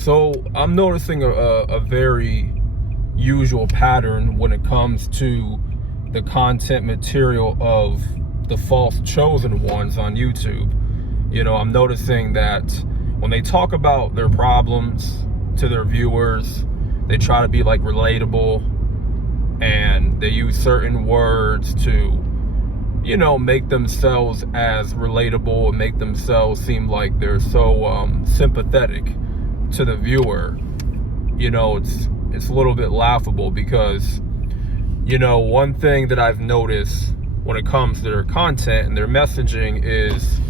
So I'm noticing a very usual pattern when it comes to the content material of the false chosen ones on YouTube. You know, I'm noticing that when they talk about their problems to their viewers, they try to be like relatable, and they use certain words to, you know, make themselves as relatable and make themselves seem like they're so sympathetic to the viewer. You know, it's a little bit laughable because, you know, one thing that I've noticed when it comes to their content and their messaging is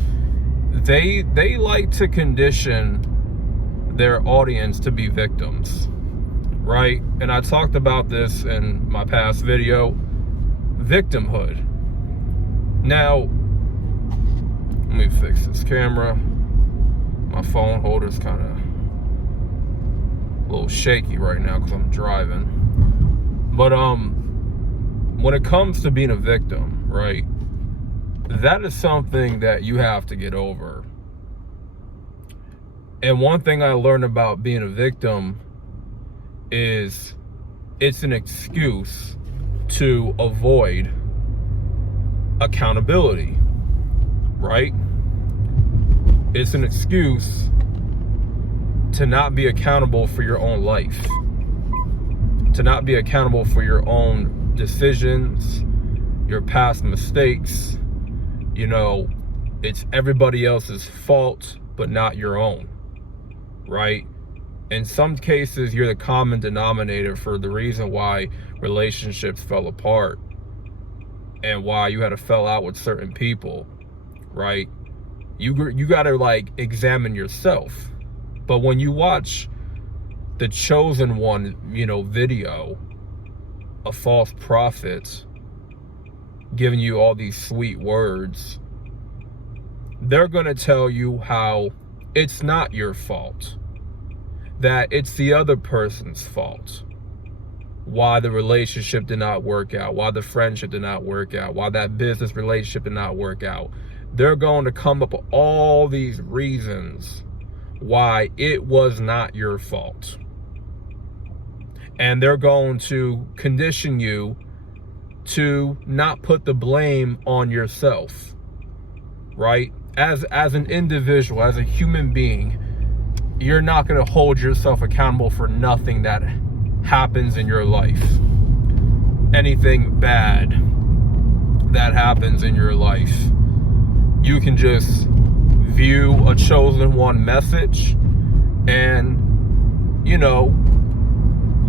they like to condition their audience to be victims, right? And I talked about this in my past video, victimhood. Now, let me fix this camera. My phone holder's kind of a little shaky right now because I'm driving. But when it comes to being a victim, right, that is something that you have to get over. And one thing I learned about being a victim is it's an excuse to avoid accountability, right? It's an excuse to not be accountable for your own life, to not be accountable for your own decisions, your past mistakes. You know, it's everybody else's fault, but not your own, right? In some cases, you're the common denominator for the reason why relationships fell apart and why you had to fell out with certain people, right? You got to like examine yourself. But when you watch the chosen one, you know, video, a false prophet giving you all these sweet words, they're going to tell you how it's not your fault, that it's the other person's fault, why the relationship did not work out, why the friendship did not work out, why that business relationship did not work out. They're going to come up with all these reasons why it was not your fault. And they're going to condition you to not put the blame on yourself, right? As an individual, as a human being, you're not going to hold yourself accountable for nothing that happens in your life. Anything bad that happens in your life, you can just view a chosen one message and, you know,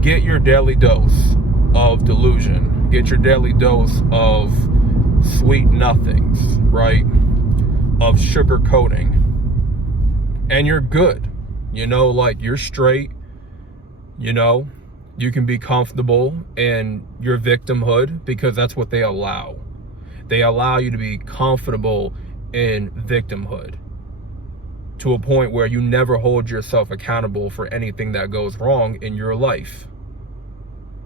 get your daily dose of delusion, get your daily dose of sweet nothings, right? Of sugar coating, and you're good. You know, like, you're straight. You know, you can be comfortable in your victimhood because that's what they allow. They allow you to be comfortable in victimhood to a point where you never hold yourself accountable for anything that goes wrong in your life.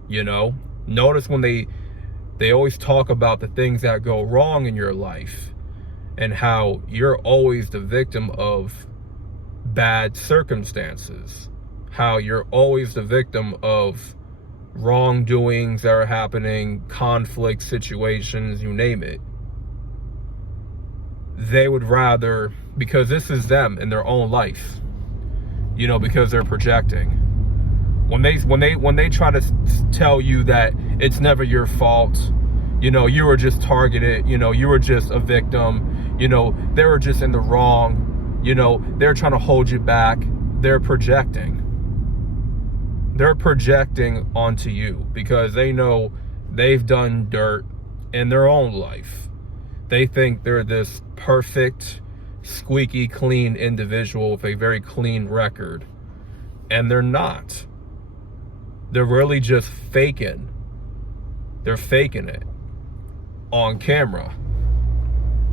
You know, notice when they always talk about the things that go wrong in your life and how you're always the victim of bad circumstances, how you're always the victim of wrongdoings that are happening, conflict situations, you name it. They would rather, because this is them in their own life, you know, because they're projecting. When they try to tell you that it's never your fault, you know, you were just targeted, you know, you were just a victim, you know, they were just in the wrong, you know, they're trying to hold you back. They're projecting. They're projecting onto you because they know they've done dirt in their own life. They think they're this perfect, squeaky clean individual with a very clean record. And they're not. They're really just faking. They're faking it on camera.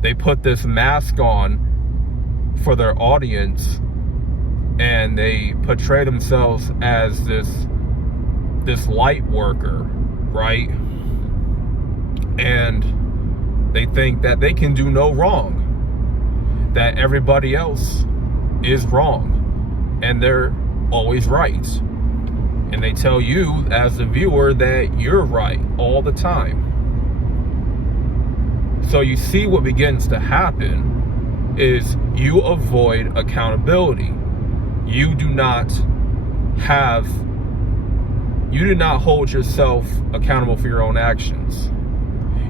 They put this mask on for their audience and they portray themselves as this light worker, right? And they think that they can do no wrong, that everybody else is wrong, and they're always right. And they tell you as the viewer that you're right all the time. So you see what begins to happen is you avoid accountability. You do not hold yourself accountable for your own actions.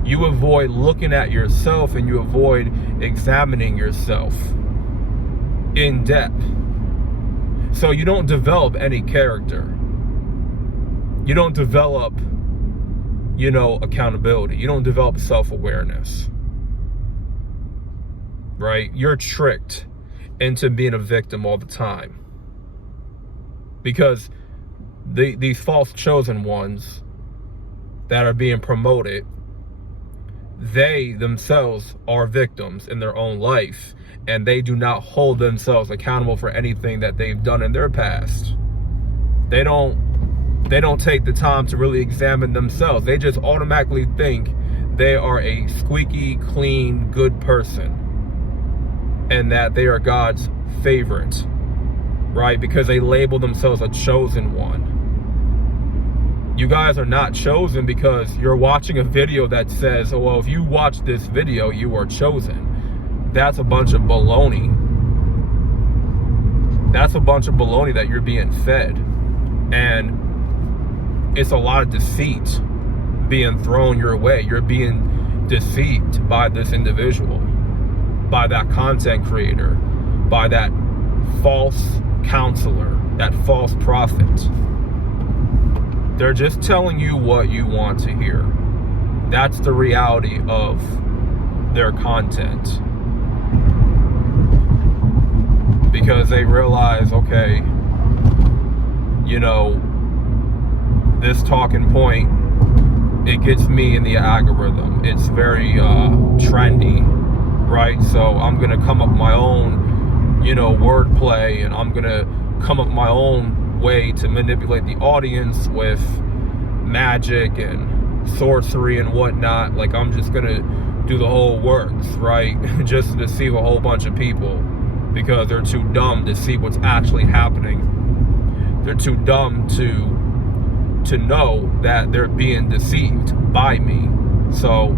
You avoid looking at yourself, and you avoid examining yourself in depth. So you don't develop any character. You don't develop, accountability. You don't develop self-awareness. Right? You're tricked into being a victim all the time. Because these false chosen ones that are being promoted, they themselves are victims in their own life, and they do not hold themselves accountable for anything that they've done in their past. They don't take the time to really examine themselves. They just automatically think they are a squeaky clean good person and that they are God's favorite, right? Because they label themselves a chosen one. You guys are not chosen because you're watching a video that says, oh, well, if you watch this video, you are chosen. That's a bunch of baloney. That's a bunch of baloney that you're being fed. And it's a lot of deceit being thrown your way. You're being deceived by this individual, by that content creator, by that false counselor, that false prophet. They're just telling you what you want to hear. That's the reality of their content. Because they realize, okay, this talking point, it gets me in the algorithm. It's very trendy, right? So I'm gonna come up with my own, wordplay, and I'm gonna come up with my own way to manipulate the audience with magic and sorcery and whatnot. Like, I'm just gonna do the whole works, right? Just to deceive a whole bunch of people because they're too dumb to see what's actually happening. They're too dumb to know that they're being deceived by me. So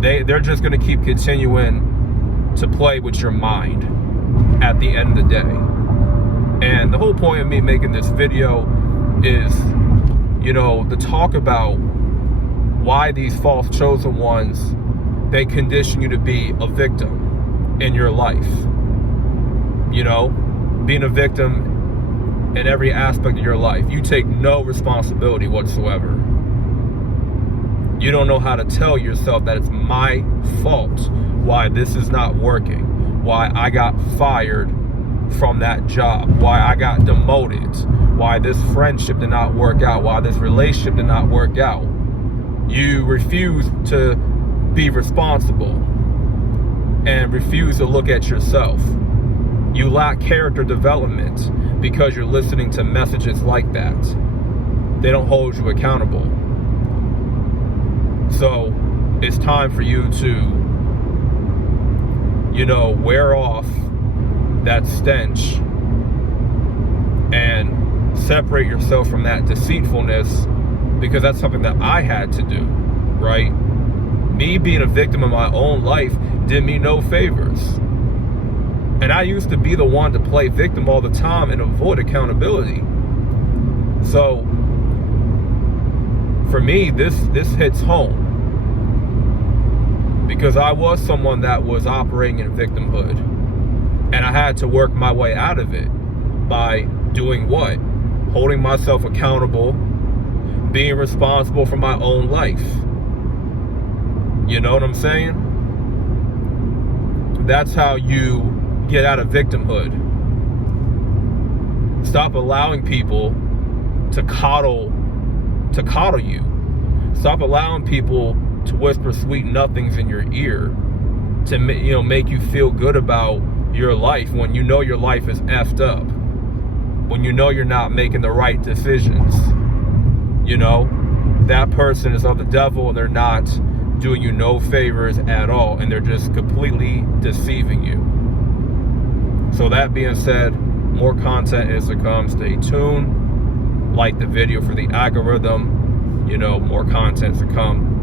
they're just gonna keep continuing to play with your mind at the end of the day. And the whole point of me making this video is, to talk about why these false chosen ones, they condition you to be a victim in your life. Being a victim in every aspect of your life. You take no responsibility whatsoever. You don't know how to tell yourself that it's my fault why this is not working, why I got fired from that job, why I got demoted, why this friendship did not work out, why this relationship did not work out. You refuse to be responsible and refuse to look at yourself. You lack character development because you're listening to messages like that. They don't hold you accountable. So it's time for you to, wear off that stench and separate yourself from that deceitfulness, because that's something that I had to do, right? Me being a victim of my own life did me no favors. And I used to be the one to play victim all the time and avoid accountability. So for me, this hits home, because I was someone that was operating in victimhood, and I had to work my way out of it by doing what? Holding myself accountable, being responsible for my own life. You know what I'm saying? That's how you get out of victimhood. Stop allowing people to coddle you. Stop allowing people to whisper sweet nothings in your ear to make you feel good about your life when you know your life is effed up, when you know you're not making the right decisions. That person is of the devil, and they're not doing you no favors at all, and they're just completely deceiving you. So that being said, More content is to come. Stay tuned. Like the video for the algorithm. You know, more content to come.